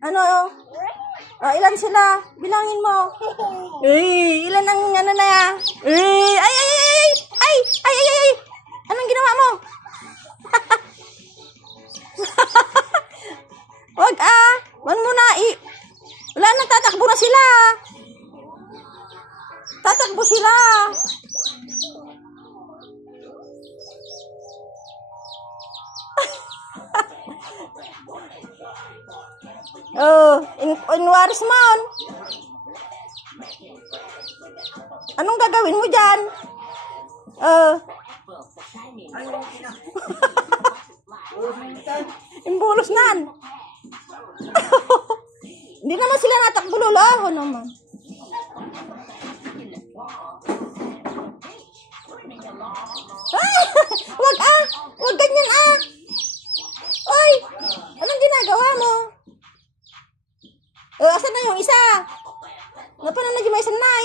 Ano? Ilan sila? Bilangin mo. Ilan ang ano na ya? Ay! Ay! Ay! Ay! Ay! Anong ginawa mo? Wag Wag mo na wala na, tatakbo na sila. Tatakbo sila. In Waris man. Anong gagawin mo dyan? Imbulos nan. Hindi naman sila natakbo, lolo. Naman. Wag ganyan Oy, anong ginagawa mo? Asan na yung isa? Napanan na yung may sanay.